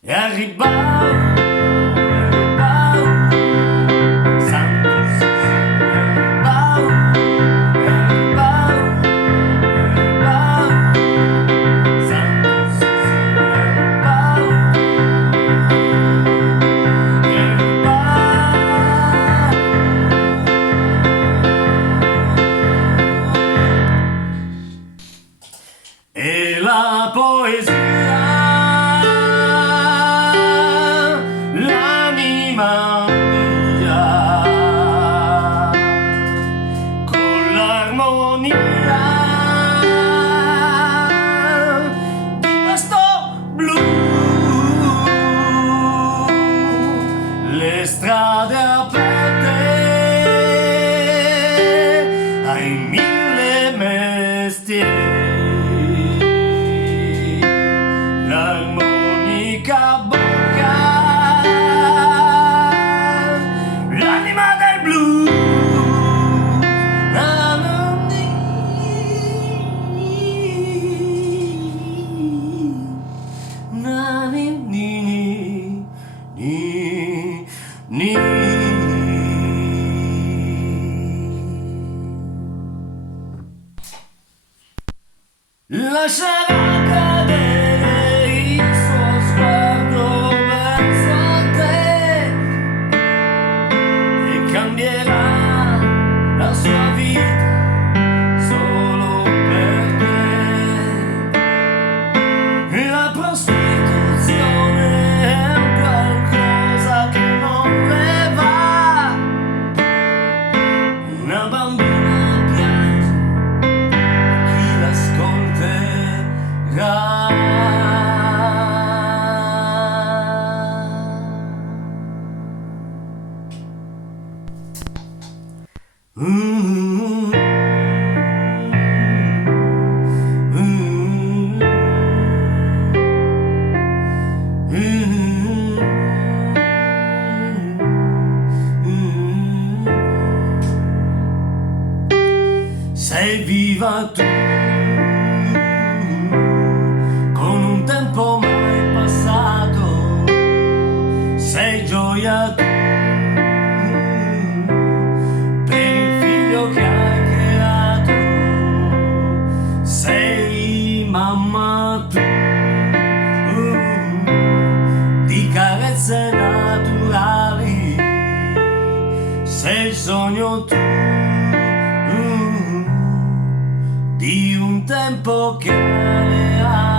E arribau, santo arribau, santo e la poesia, l'anima mia, con l'armonia di questo blu, le strade aperte ai mille mestieri. L'armonica bocca, l'anima del blu, lascerà cadere il suo sguardo verso te e cambierà la sua vita solo per te. La prostituzione è un qualcosa che non le va, una bambina piange, chi l'ascolterà? Sei viva tu, con un tempo mai passato, sei gioia tu, per il figlio che hai creato, sei mamma tu, di carezze naturali, sei il sogno tu, di un tempo che ha